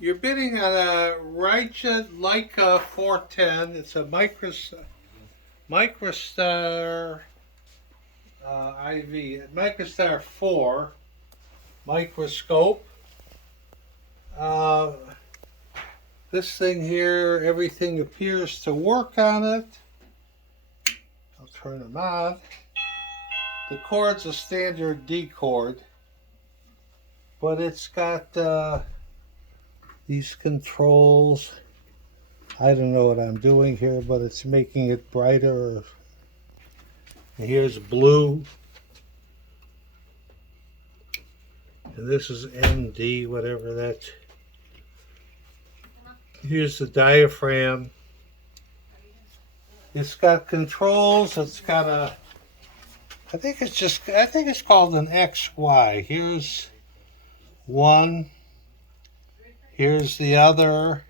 You're bidding on a Reichert Leica 410. It's a MicroStar IV, MicroStar 4 microscope. Uh, this thing here, everything appears to work on it. I'll turn them on. The cord's a standard D cord, but it's got these controls. I don't know what I'm doing here, but it's making it brighter. Here's blue. And this is ND, whatever that's. Here's the diaphragm. It's got controls. It's got a, I think it's called an XY. Here's one. Here's the other.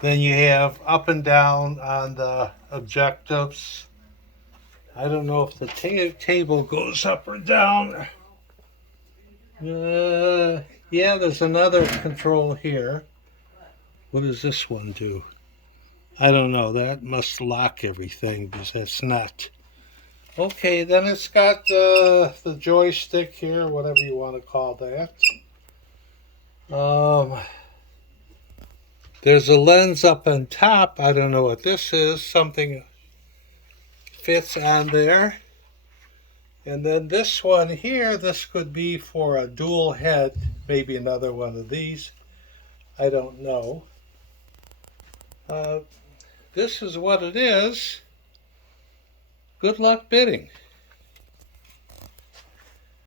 Then you have up and down on the objectives. I don't know if the table goes up or down. Yeah, there's another control here. What does this one do? I don't know. That must lock everything because that's not. Okay, then it's got the joystick here, whatever you want to call that. There's a lens up on top. I don't know what this is. Something fits on there. And then this one here, this could be for a dual head, maybe another one of these. I don't know. This is what it is. Good luck bidding.